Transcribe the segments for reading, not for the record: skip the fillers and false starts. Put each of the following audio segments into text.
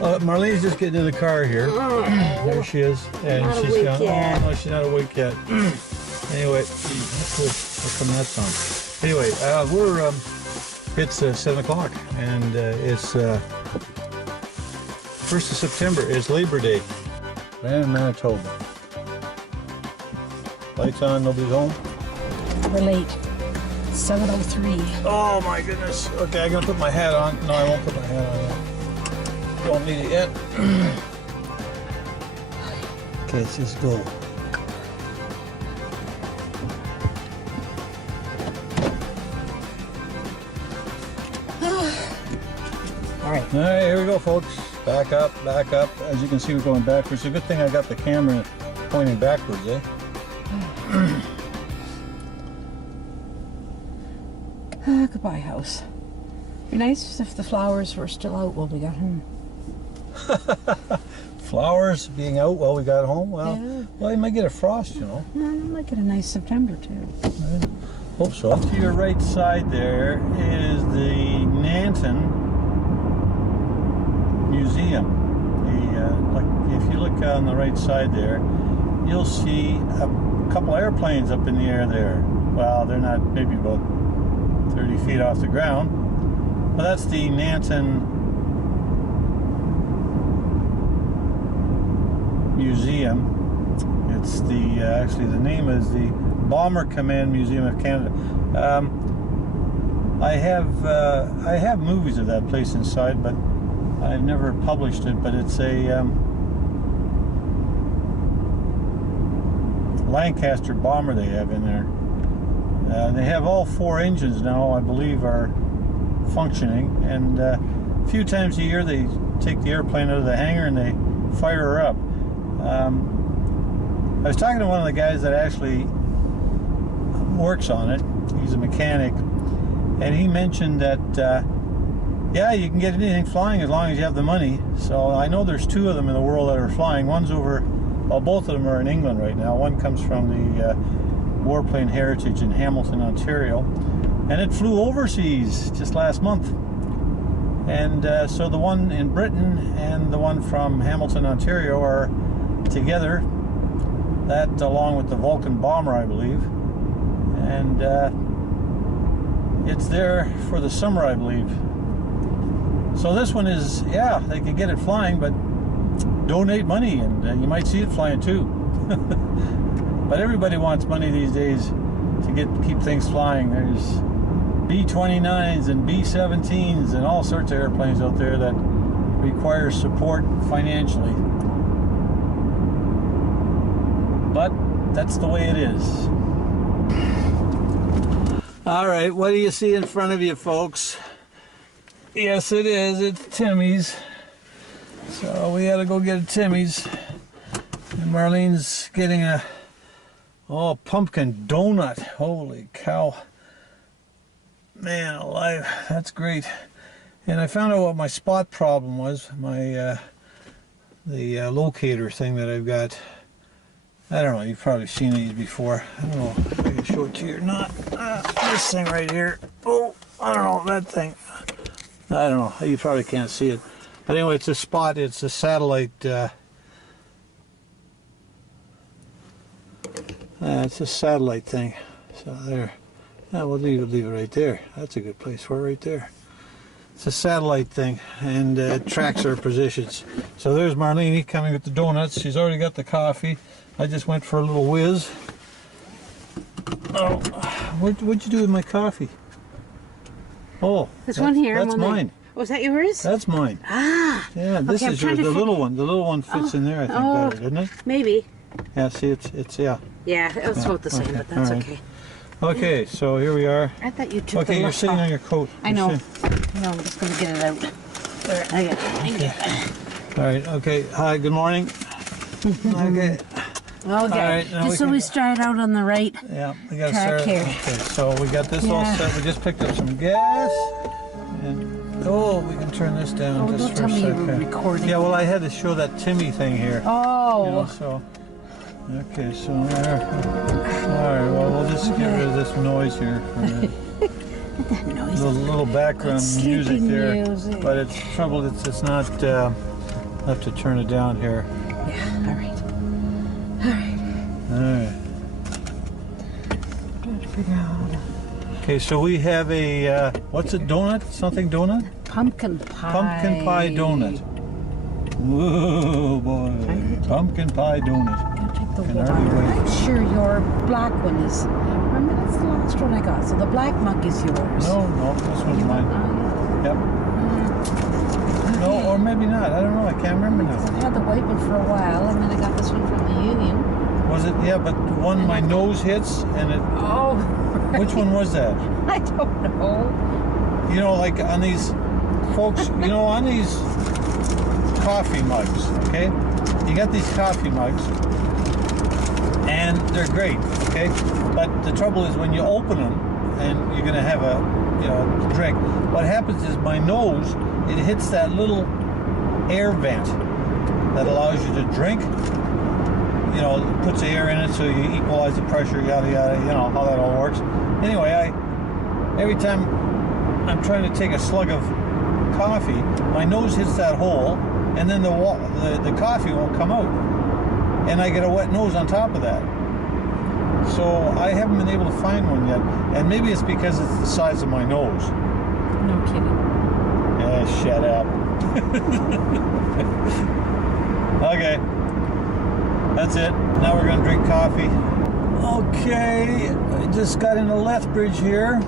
Marlene's just getting in the car here. There she is. And not she's gone, yet. oh no, she's not awake yet. Anyway, how come that song? Anyway, it's 7 o'clock and it's 1st of September. It's Labor Day. Man in Manitoba. Lights on, nobody's home. We're late. 7:03. Oh my goodness. Okay, I'm gonna put my hat on. No, I won't put my hat on yet. Don't need it yet. Okay, let's just go. All right. All right, here we go, folks. Back up, back up. As you can see, we're going backwards. It's a good thing I got the camera pointing backwards, eh? Goodbye, house. It'd be nice if the flowers were still out when we got home. Flowers being out while we got home? Well, Yeah. well, you might get a frost, you know. No, I might get a nice September too. I hope so. To your right side there is the Nanton Museum. If you look on the right side there, you'll see a couple airplanes up in the air there. Well, they're not, maybe about 30 feet off the ground. But that's the Nanton Museum. It's the actually the name is the Bomber Command Museum of Canada. I have movies of that place inside, but I've never published it. But it's a Lancaster bomber they have in there. They have all 4 engines now, I believe, are functioning, and a few times a year they take the airplane out of the hangar and they fire her up. I was talking to one of the guys that actually works on it. He's a mechanic, and he mentioned that yeah, you can get anything flying as long as you have the money. So I know there's 2 of them in the world that are flying. One's over, well, both of them are in England right now. One comes from the Warplane Heritage in Hamilton, Ontario, and it flew overseas just last month. And so the one in Britain and the one from Hamilton, Ontario are together. That along with the Vulcan bomber, I believe. And it's there for the summer, I believe. So this one is, yeah, they can get it flying, but donate money and you might see it flying too. But everybody wants money these days to keep things flying. There's B-29s and B-17s and all sorts of airplanes out there that require support financially. But that's the way it is. All right, what do you see in front of you, folks? Yes, it is. It's Timmy's. So we had to go get a Timmy's. And Marlene's getting a pumpkin donut. Holy cow. Man alive, that's great. And I found out what my spot problem was. My the locator thing that I've got. I don't know, you've probably seen these before. I don't know if I can show it to you or not. This thing right here. Oh, I don't know, that thing. I don't know, you probably can't see it. But anyway, it's a spot, it's a satellite. It's a satellite thing. So there. We'll leave it right there. That's a good place for it right there. It's a satellite thing, and it tracks our positions. So there's Marlene coming with the donuts. She's already got the coffee. I just went for a little whiz. Oh, what'd you do with my coffee? Oh, This one here. That's mine. Was that yours? That's mine. Ah. Yeah, this okay, is yours. The little one. The little one fits in there, I think, better, doesn't it? Maybe. Yeah. See, it's yeah. Yeah, it was about the same, but that's right. okay. Okay, so here we are. I thought you took Okay, the you're sitting on your coat. I know. No, I'm just going to get it out. There. I got it. All right, okay. Hi, good morning. Okay. Okay, right, now just we so can- we start out on the right. Yeah, we got to Track start. here. Okay, so we got this all Yeah. set. We just picked up some gas. And we can turn this down Oh, just don't for tell a me you second. were recording. Yeah, well, I had to show that Timmy thing here. Oh. You know, so. Okay, so there. All right, well, we'll just get rid of this noise here for a minute. That noise. Little background That's music sleeping there, music. but it's trouble. It's not have to turn it down here. Yeah, all right. All right. All right. Trying to figure out. Okay, so we have a, what's it, donut? Something donut? Pumpkin pie. Pumpkin pie donut. Whoa, boy. Pumpkin pie donut. I'll take the Can white. hardly wait. I'm sure your black one is. Remember, that's the last one I got. So the black mug is yours. No, this one's mine. Yep. Okay. No, or maybe not. I don't know. I can't remember now. I've had the white one for a while, and then I got this one from the Union. Was it? Yeah, but the one my nose hits and it. Oh. Right. Which one was that? I don't know. You know, like on these folks, you know, on these coffee mugs, okay? You got these coffee mugs, and they're great, okay? But the trouble is when you open them and you're gonna have a, you know, drink, what happens is my nose, it hits that little air vent that allows you to drink. You know, puts air in it so you equalize the pressure, yada yada, you know how that all works. Anyway, every time I'm trying to take a slug of coffee, my nose hits that hole, and then the coffee won't come out, and I get a wet nose on top of that. So I haven't been able to find one yet, and maybe it's because it's the size of my nose. No kidding. Yeah, shut up. Okay, that's it. Now we're gonna drink coffee. Okay, I just got into Lethbridge here.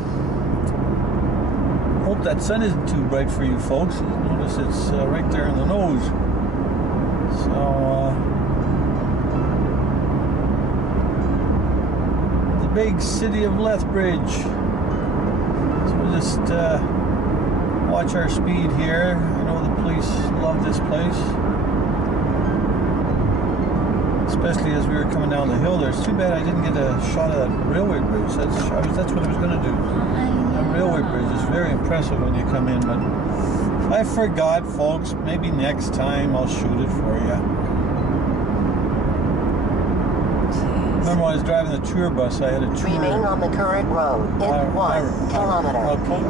Hope that sun isn't too bright for you folks. Notice it's right there in the nose. So, the big city of Lethbridge. So we'll just watch our speed here. I know the police love this place. Especially as we were coming down the hill there. It's too bad I didn't get a shot of that railway bridge. That's what I was going to do. That railway bridge is very impressive when you come in, but I forgot, folks. Maybe next time I'll shoot it for you. Remember when I was driving the tour bus, I had a tour. Remain on the current road in 1 kilometer. Okay.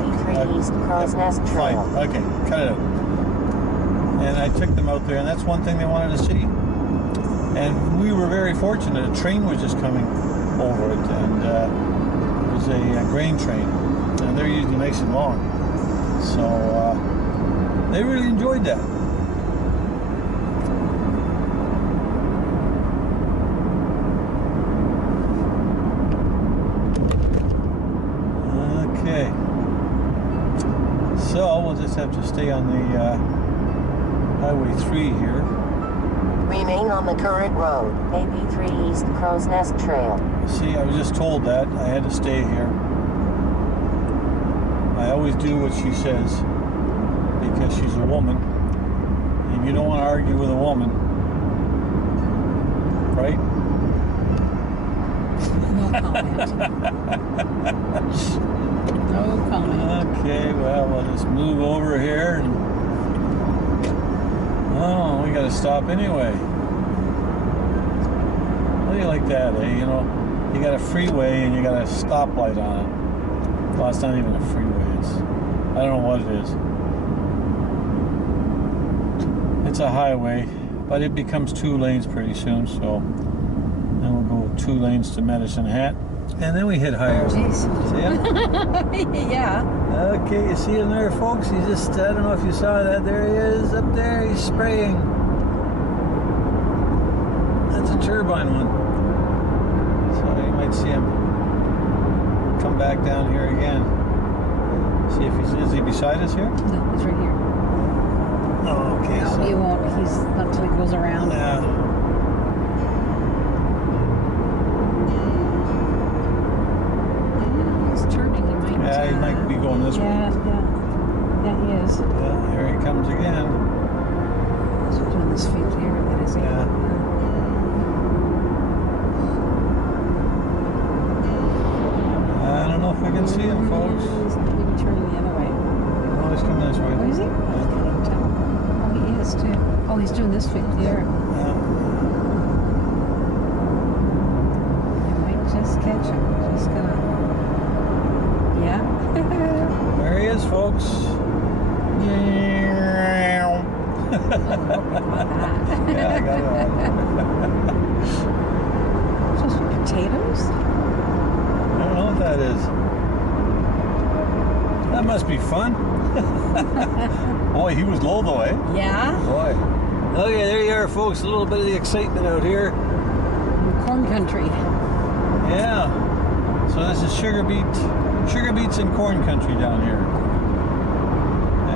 83 East Crow's Nest Trail. Fine. Okay, cut it out. And I took them out there, and that's one thing they wanted to see. And we were very fortunate. A train was just coming over it, and it was a grain train. And they're usually nice and long. So they really enjoyed that. Okay. So we'll just have to stay on the Highway 3 here. Remain on the current road, 83 East Crow's Nest Trail. See, I was just told that. I had to stay here. I always do what she says because she's a woman. And you don't want to argue with a woman. Right? No comment. No comment. Okay, well, we'll just move over here and oh, we gotta stop anyway. How do you like that, eh? You know, you got a freeway and you got a stoplight on it. Well, it's not even a freeway. I don't know what it is. It's a highway, but it becomes 2 lanes pretty soon, so then we'll go 2 lanes to Medicine Hat, and then we hit higher. Jeez. See him? Yeah. Okay, you see him there, folks? He just, I don't know if you saw that. There he is, up there. He's spraying. That's a turbine one. So you might see him come back down here again. See if is he beside us here? No, he's right here. Oh, okay. No, So, he won't. He's not until he goes around. yeah. He's turning. He might. Yeah, he might be going this way. Yeah, he is. Yeah, here he comes again. He's doing this field here. That is it. Yeah. I don't know if we can see him, folks. He's maybe turning the other way. Oh, he's coming this way. Oh, is he? I can't tell. Oh, he is too. Oh, he's doing this field here. Yeah. I might just catch him. Just gonna. Yeah. There he is, folks. Oh, I hope we got that. Yeah, I got that. Just potatoes? I don't know what that is. That must be fun. Boy, he was low though, eh? Yeah. Boy. Okay, there you are, folks. A little bit of the excitement out here. Corn country. Yeah. So this is sugar beets and corn country down here.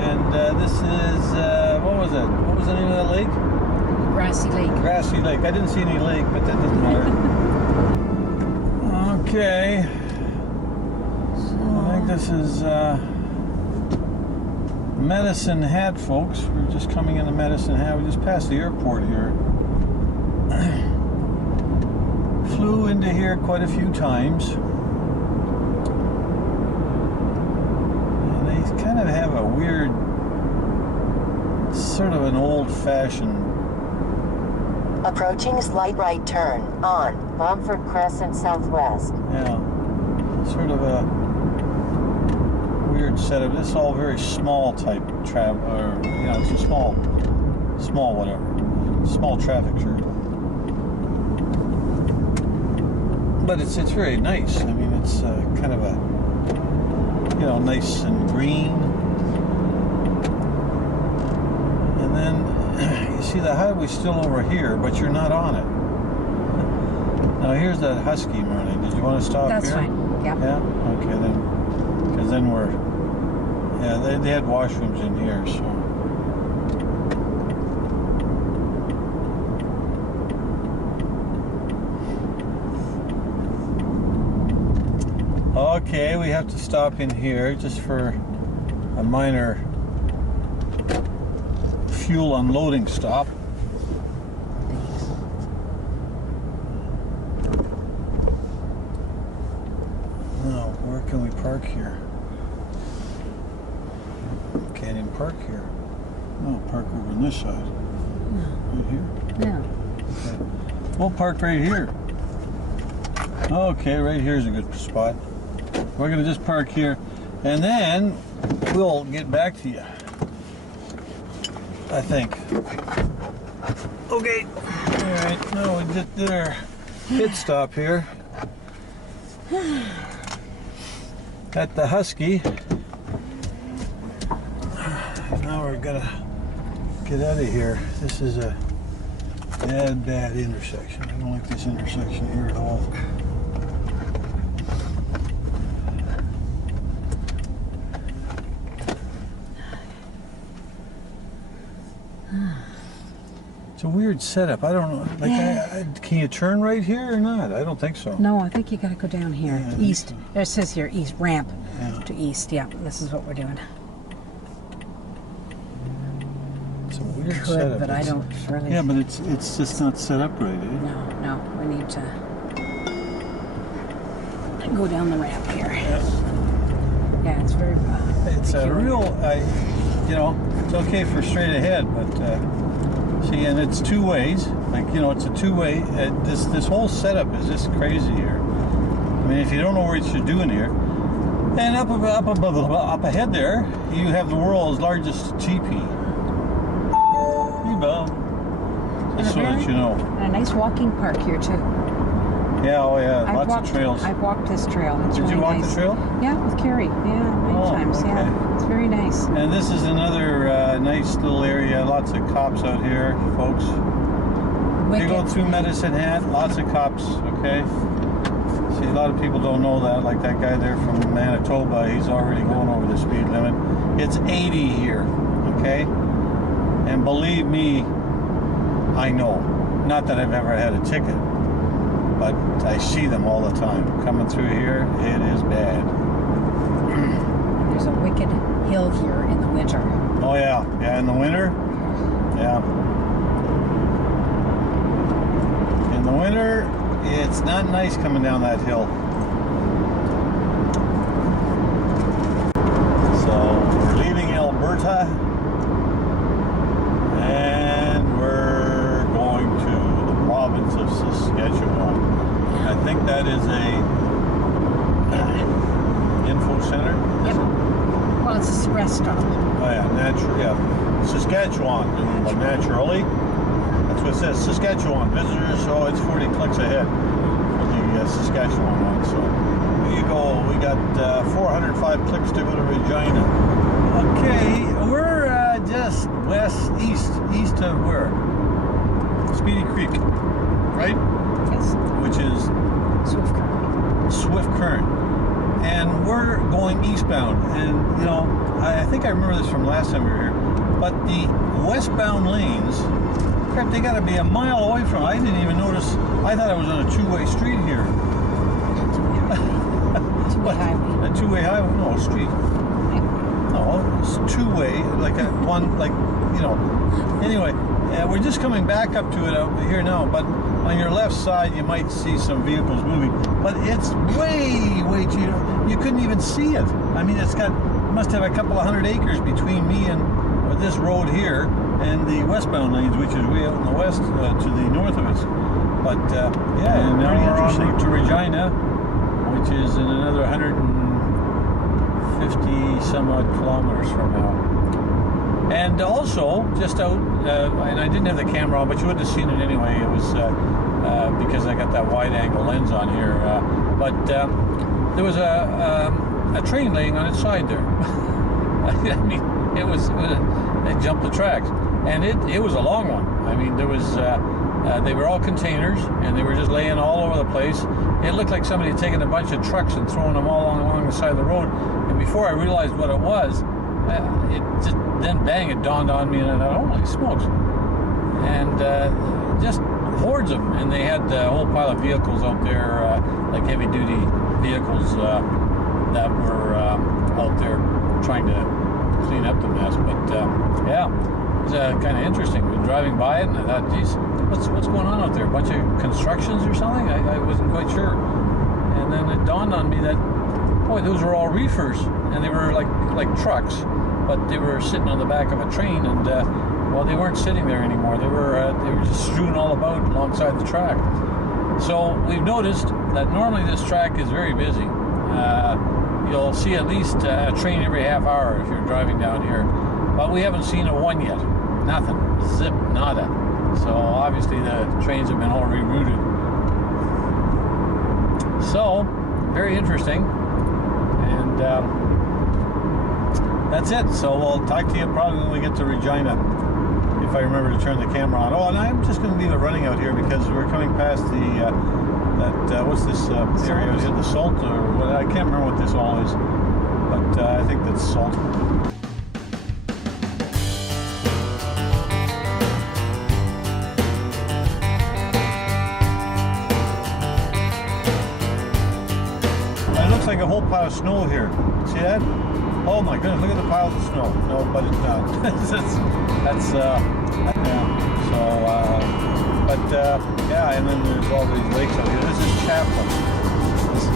And this is, what was it? What was the name of that lake? Grassy Lake. Grassy Lake. I didn't see any lake, but that doesn't matter. Okay. I think this is Medicine Hat, folks. We're just coming into Medicine Hat. We just passed the airport here. Flew into here quite a few times. And they kind of have a weird, sort of an old-fashioned. Approaching slight right turn on Bomford Crescent Southwest. Yeah, sort of a weird setup. This is all very small type travel, or you know, it's a small traffic church. But it's very nice. I mean, it's kind of a, you know, nice and green. And then you see the highway's still over here, but you're not on it. Now here's that Husky, Marlene. Did you want to stop That's here? fine. Yep. Yeah? Okay, then. Because then we're... Yeah, they had washrooms in here, so... Okay, we have to stop in here just for a minor fuel unloading stop. Now, where can we park here? Can't even park here. No, park over on this side. Right here? Yeah. Okay. We'll park right here. Okay, right here's a good spot. We're gonna just park here, and then we'll get back to you, I think. Okay. All right. No, we just did our pit stop here at the Husky. Now we're gonna get out of here. This is a bad intersection. I don't like this intersection here at all. It's a weird setup. I don't know. Like, can you turn right here or not? I don't think so. No, I think you gotta go down here. Yeah, East. It says here, east, ramp to east. Yeah, this is what we're doing. It's a weird Could, setup. but I don't really... Yeah, but it's just not set up right, eh? No, we need to go down the ramp here. Yeah, it's very... It's a real... you know, it's okay for straight ahead, but... see, and it's two ways. Like, you know, it's a two-way. This whole setup is just crazy here. I mean, if you don't know what you're doing here, and up ahead there, you have the world's largest teepee. Just so that you know. And a nice walking park here too. Yeah, oh yeah, lots of trails. I've walked this trail. It's Did really you walk nice. the trail? Yeah, with Carrie. Yeah, many times. okay. Yeah, it's very nice. And this is another nice little area. Lots of cops out here, folks. You go through Medicine Hat, lots of cops, okay? See, a lot of people don't know that, like that guy there from Manitoba, he's already going over the speed limit. It's 80 here, okay? And believe me, I know. Not that I've ever had a ticket, but I see them all the time. Coming through here, it is bad. There's a wicked hill here in the winter. Oh yeah, yeah, in the winter, yeah. In the winter, it's not nice coming down that hill. So we're leaving Alberta, and we're going to the province of Saskatchewan. I think that is a info center. Yep. Well, it's a rest stop. Oh yeah, Saskatchewan, and naturally. That's what it says, Saskatchewan visitors. So it's 40 clicks ahead for the Saskatchewan one. So there you go. We got 405 clicks to go to Regina. Okay, we're just east of where? Speedy Creek, right? Yes. Which is Swift Current. And we're going eastbound. And, you know, I think I remember this from last time we were here. But the westbound lanes, crap, they got to be a mile away from. I didn't even notice. I thought I was on a two-way street here. Two-way highway. A two-way highway? No, a street. No, it's two-way, like a one, like, you know. Anyway, we're just coming back up to it out here now, but on your left side you might see some vehicles moving, but it's way too, you couldn't even see it. I mean, must have a couple of 100 acres between me and this road here and the westbound lanes, which is way out in the west to the north of us. But yeah, and now we're en route to Regina, which is in another 150 some odd kilometers from now. And also, just out, and I didn't have the camera on, but you would have seen it anyway. It was because I got that wide-angle lens on here. But there was a train laying on its side there. I mean, it jumped the tracks, and it was a long one. I mean, there was they were all containers, and they were just laying all over the place. It looked like somebody had taken a bunch of trucks and thrown them all along the side of the road. And before I realized what it was, then bang, it dawned on me, and I thought, holy smokes. And just hordes of them, and they had a whole pile of vehicles out there, like heavy duty vehicles that were out there trying to clean up the mess. But yeah, it was kind of interesting. We were driving by it, and I thought, geez, what's going on out there? A bunch of constructions or something? I wasn't quite sure. And then it dawned on me that, boy, those were all reefers, and they were like trucks, but they were sitting on the back of a train, and well, they weren't sitting there anymore. They were just strewn all about alongside the track. So we've noticed that normally this track is very busy. You'll see at least a train every half hour if you're driving down here, but we haven't seen a one yet. Nothing. Zip. Nada. So obviously the trains have been all rerouted. So very interesting. And that's it. So we'll talk to you probably when we get to Regina, if I remember to turn the camera on. Oh, and I'm just going to leave it running out here because we're coming past the what's this area? Is it the salt or what? I can't remember what this all is, but I think that's salt. It looks like a whole pile of snow here. See that? Oh my goodness, look at the piles of snow. No, but it's not. that's yeah. So, but yeah, and then there's all these lakes out here. This is Chaplin. This is,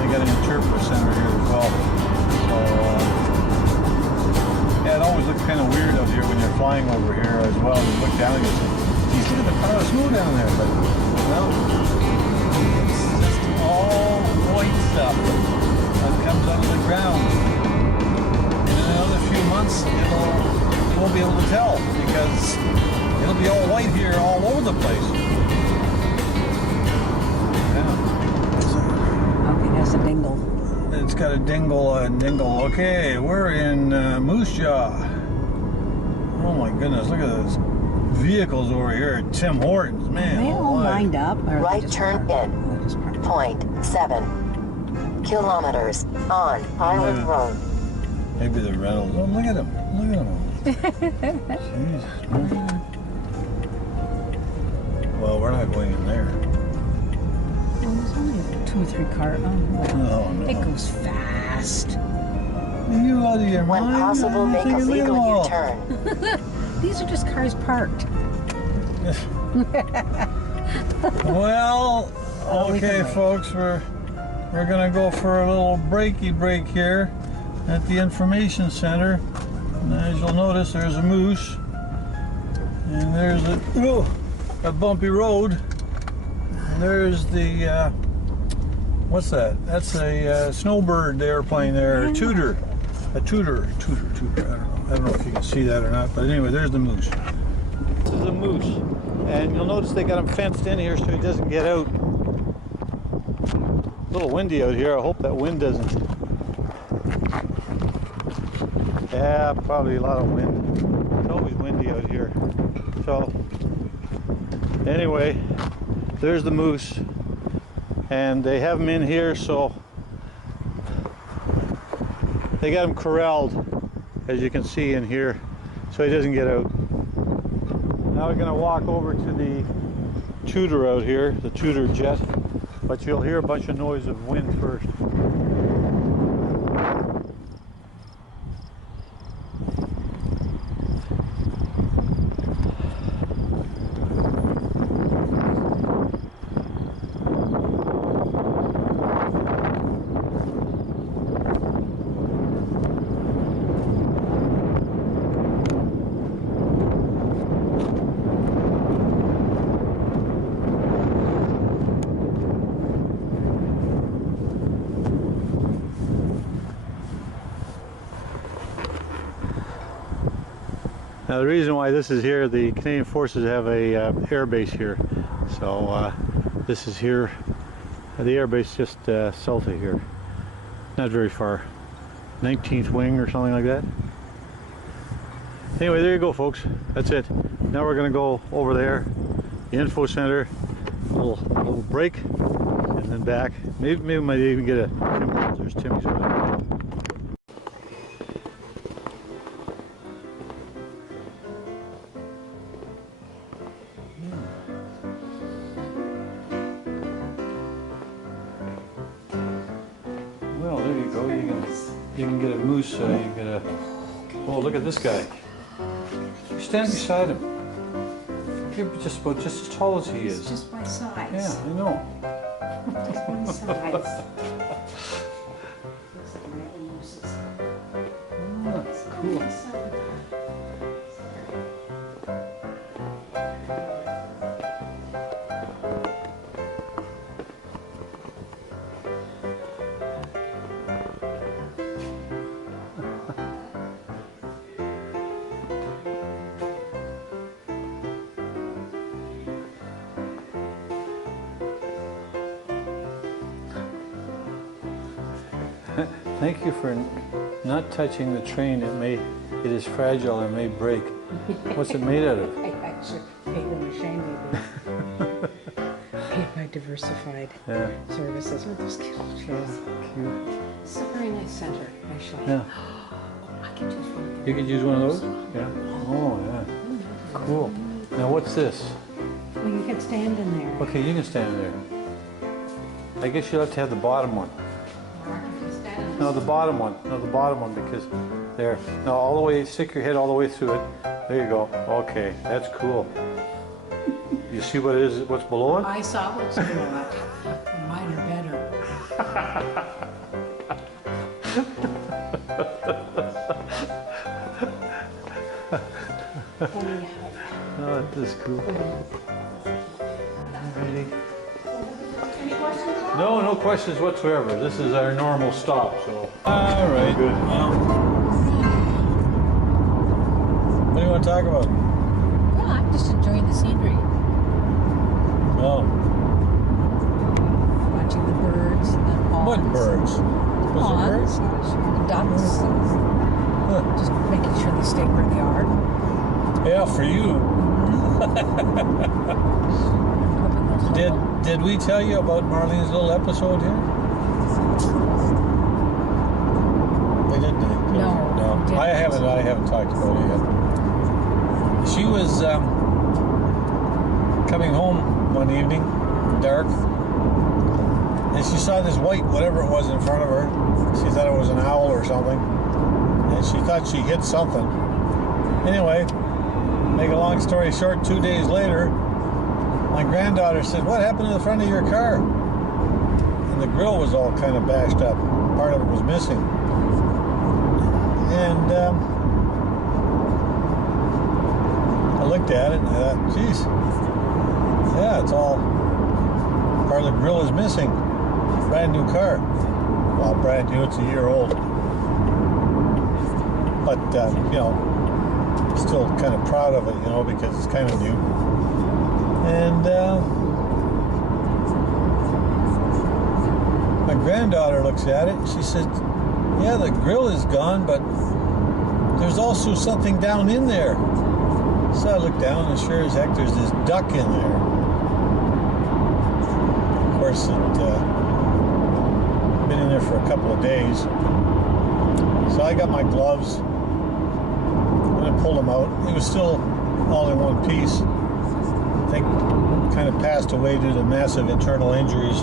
they got an interpreter center here as well. So, yeah, it always looks kind of weird out here when you're flying over here as well. You look down and you say, geez, look at the pile of snow down there. But, well, it's just all white stuff that comes out of the ground. In another few months, you won't be able to tell because it'll be all white here all over the place. Yeah. Okay, there's a dingle. It's got a dingle. Okay, we're in Moose Jaw. Oh my goodness, look at those vehicles over here at Tim Hortons. Man, They all lined up. Or Right turn in. 0.7 kilometers on Island Road. Maybe the rentals. Oh, look at them. Look at them. Jesus. Well, we're not going in there. Oh, there's only 2 or 3 cars. Oh, no. It goes fast. Are you out of your When mind? possible, make a legal U-turn. These are just cars parked. Well, Oh, we okay, can wait. folks, we're gonna go for a little break here at the information center. And as you'll notice, there's a moose, and there's a bumpy road. And there's the what's that? That's a snowbird airplane there, a Tudor. a Tudor. I don't know if you can see that or not, but anyway, there's the moose. This is a moose, and you'll notice they got him fenced in here so he doesn't get out. A little windy out here. I hope that wind doesn't. Yeah, probably a lot of wind. It's always windy out here. So anyway, there's the moose, and they have him in here, so they got him corralled, as you can see in here, so he doesn't get out. Now we're going to walk over to the Tudor out here, the Tudor jet, but you'll hear a bunch of noise of wind first. Now the reason why this is here, the Canadian Forces have a air base here. So this is here, the air base just south of here. Not very far. 19th wing or something like that. Anyway, there you go folks. That's it. Now we're going to go over there, the info center, a little break, and then back. Maybe we might even get a Tim. There's Timmy's over there. Well, there you go. You can get a moose. You get a. Oh, look at this guy. You stand beside him. You're just about just as tall as he is. It's just my size. Yeah, I know. Just my size. Ah, cool. Thank you for not touching the train. It is fragile and may break. What's it made out of? I actually paid them a shame paid by Diversified Services. Oh, those cute chairs. Cute. It's a very nice center, actually. Yeah. Oh, I could use one. You could use one of those? Yeah. Oh, yeah. Cool. Now what's this? Well, you can stand in there. Okay, you can stand there. I guess you'll have to have the bottom one. No, the bottom one. No, the bottom one, because there. No, all the way, stick your head all the way through it. There you go. Okay, that's cool. You see what it is, what's below it? I saw what's below it. Mine are better. Oh, this is cool. Alrighty. No questions whatsoever. This is our normal stop, so. All right. Good. What do you want to talk about? Well, I'm just enjoying the scenery. Oh. Watching the birds and the ponds. What birds? Was it birds? Ducks. Huh. Just making sure they stay where they are. Yeah, for you. Did we tell you about Marlene's little episode here? We didn't. No. I haven't talked about it yet. She was coming home one evening, dark, and she saw this white whatever it was in front of her. She thought it was an owl or something, and she thought she hit something. Anyway, make a long story short, 2 days later, my granddaughter said, "What happened to the front of your car?" And the grill was all kind of bashed up. Part of it was missing. And I looked at it and I thought, geez, yeah, it's all, part of the grill is missing. Brand new car. Well, brand new, it's a year old. but you know, still kind of proud of it, you know, because it's kind of new. And my granddaughter looks at it and she said, yeah, the grill is gone, but there's also something down in there. So I look down and sure as heck there's this duck in there. Of course, it been in there for a couple of days. So I got my gloves and I pulled him out. He was still all in one piece. I think kind of passed away due to massive internal injuries.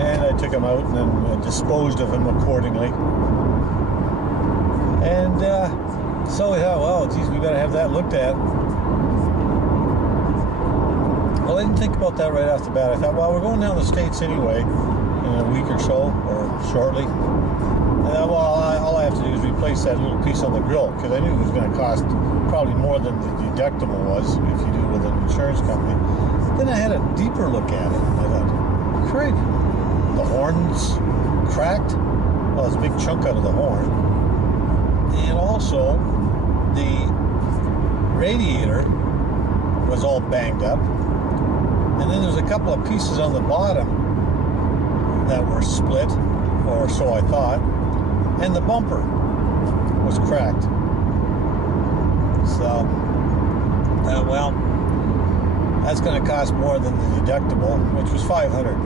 And I took him out and then disposed of him accordingly. And so we thought, well, geez, we better have that looked at. Well, I didn't think about that right off the bat. I thought, well, we're going down the States anyway in a week or so, or shortly. And then, well, all I have to do is replace that little piece on the grill, because I knew it was going to cost probably more than the deductible was if you do it with an insurance company. Then I had a deeper look at it. I thought, great, the horn's cracked. Well, it's a big chunk out of the horn. And also, the radiator was all banged up. And then there's a couple of pieces on the bottom that were split, or so I thought. And the bumper was cracked. So, well, that's going to cost more than the deductible, which was $500.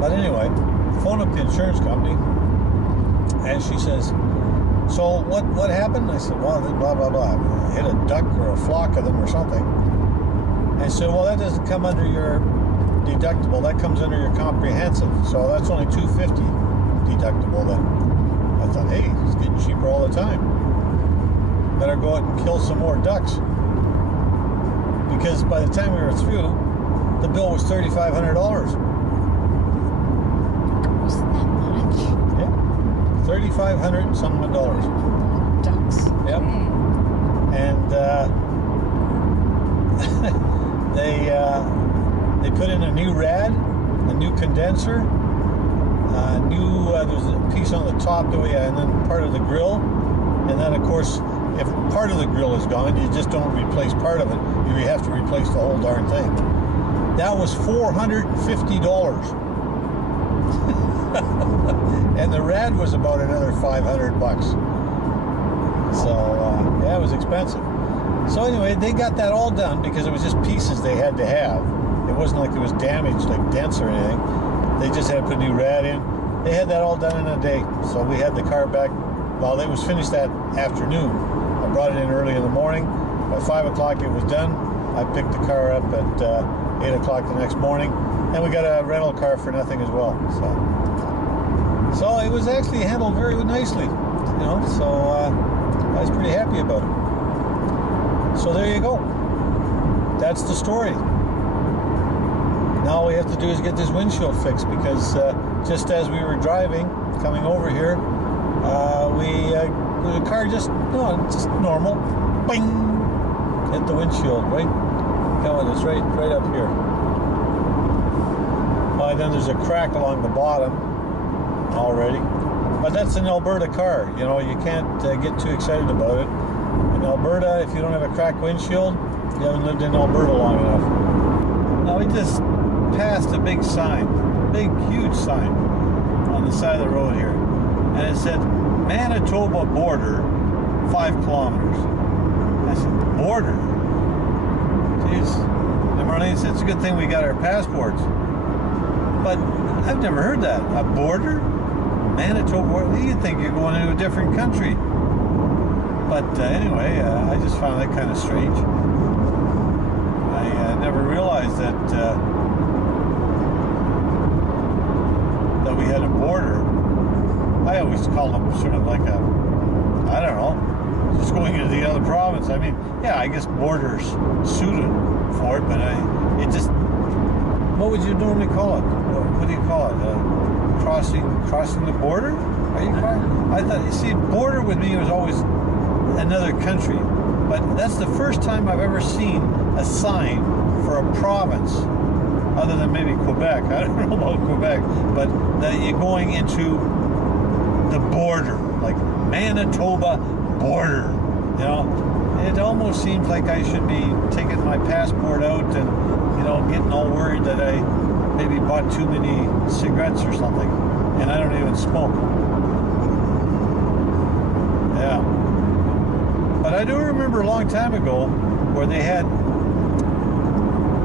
But anyway, phone up the insurance company, and she says, so what happened? I said, well, blah, blah, blah. I hit a duck or a flock of them or something. And she said, well, that doesn't come under your deductible. That comes under your comprehensive. So that's only $250 deductible then. I thought, hey, it's getting cheaper all the time. Better go out and kill some more ducks. Because by the time we were through, the bill was $3,500. Wasn't that much? Yeah. $3,500 and some dollars. Ducks. Yep. Okay. And they put in a new rad, a new condenser, there's a piece on the top that and then part of the grill. And then of course, if part of the grill is gone, you just don't replace part of it. You have to replace the whole darn thing. That was $450. And the rad was about another $500. So yeah, it was expensive. So anyway, they got that all done because it was just pieces they had to have. It wasn't like there was damage, like dents or anything. They just had to put a new rad in. They had that all done in a day. So we had the car back. Well, it was finished that afternoon. I brought it in early in the morning. By 5 o'clock it was done. I picked the car up at 8 o'clock the next morning. And we got a rental car for nothing as well. So it was actually handled very nicely. You know, so I was pretty happy about it. So there you go. That's the story. Now all we have to do is get this windshield fixed because just as we were driving, coming over here, the car just normal, bing, hit the windshield, right? Coming, it's right up here. And then there's a crack along the bottom already. But that's an Alberta car. You know, you can't get too excited about it. In Alberta, if you don't have a cracked windshield, you haven't lived in Alberta long enough. Now we just passed a big sign, huge sign on the side of the road here. And it said, Manitoba border, 5 kilometers. I said, border? Jeez. And Marlene said, it's a good thing we got our passports. But I've never heard that. A border? Manitoba border? You'd think you're going into a different country. But anyway, I just found that kind of strange. I never realized that that we had a border. I always call them sort of like a, I don't know, just going into the other province. I mean, yeah, I guess borders suited for it, but it just, what would you normally call it? What do you call it? Crossing the border? Are you crossing? I thought, you see, border with me was always another country, but that's the first time I've ever seen a sign for a province, other than maybe Quebec. I don't know about Quebec, but that you're going into the border. like Manitoba border. You know, it almost seems like I should be taking my passport out and, you know, getting all worried that I maybe bought too many cigarettes or something, and I don't even smoke. Yeah. But I do remember a long time ago where they had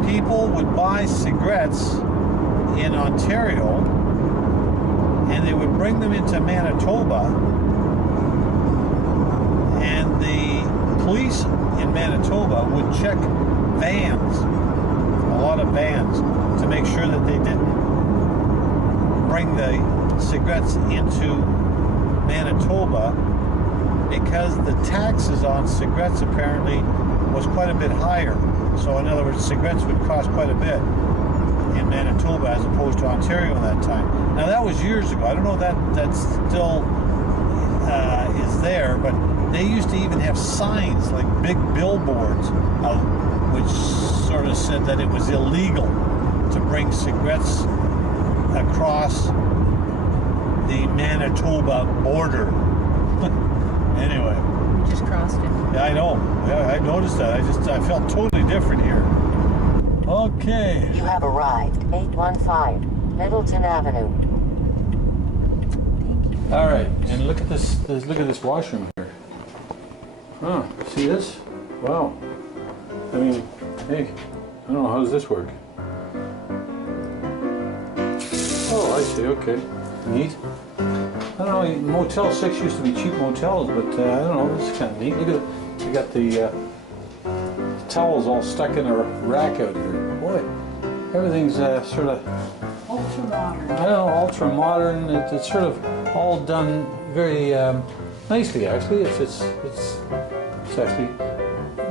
people would buy cigarettes in Ontario and they would bring them into Manitoba, and the police in Manitoba would check vans, a lot of vans, to make sure that they didn't bring the cigarettes into Manitoba, because the taxes on cigarettes apparently was quite a bit higher. So in other words, cigarettes would cost quite a bit in Manitoba as opposed to Ontario at that time. Now that was years ago. I don't know if that still is there, but they used to even have signs, like big billboards, which sort of said that it was illegal to bring cigarettes across the Manitoba border. Anyway. We just crossed it. Yeah, I know. Yeah, I noticed that. I felt totally different here. Okay. You have arrived. 815 Middleton Avenue. Thank you. All right, and look at this. Look at this washroom here. Huh? See this? Wow. I mean, hey, I don't know, how does this work? Oh, I see. Okay. Neat. I don't know, Motel 6 used to be cheap motels, but I don't know, this is kind of neat. Look at it. You got the towels all stuck in a rack out here. Boy, everything's sort of... Ultra modern. I don't know, ultra modern. It's sort of all done very nicely, actually. It's actually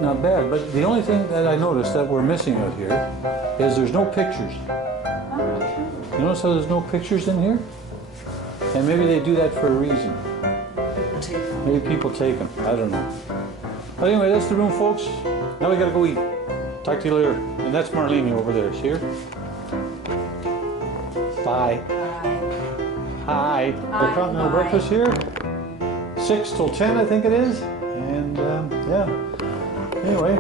not bad. But the only thing that I noticed that we're missing out here is there's no pictures. You notice how there's no pictures in here? And maybe they do that for a reason. Maybe people take them. I don't know. But anyway, that's the room, folks. Now we gotta go eat. Talk to you later. And that's Marlene over there. See her? Bye. Hi. We're continental breakfast here. 6 till 10, I think it is. And yeah. Anyway,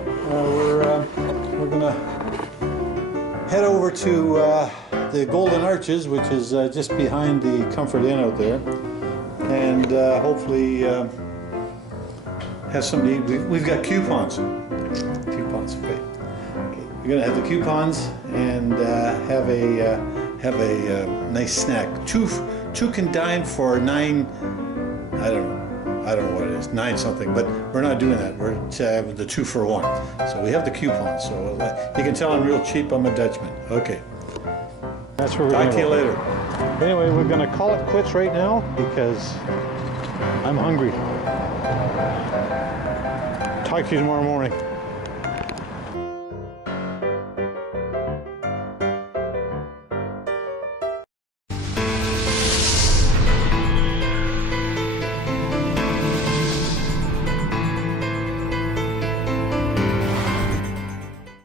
we're gonna head over to the Golden Arches, which is just behind the Comfort Inn out there, and hopefully have somebody. We've got coupons. Coupons, okay. We're gonna have the coupons and have a nice snack. Two can dine for $9. I don't know what it is, 9 something, but we're not doing that. We're the 2 for 1. So we have the coupons. So you can tell I'm real cheap. I'm a Dutchman. Okay. That's where we're going to talk to you later. Anyway, we're going to call it quits right now because I'm hungry. Talk to you tomorrow morning.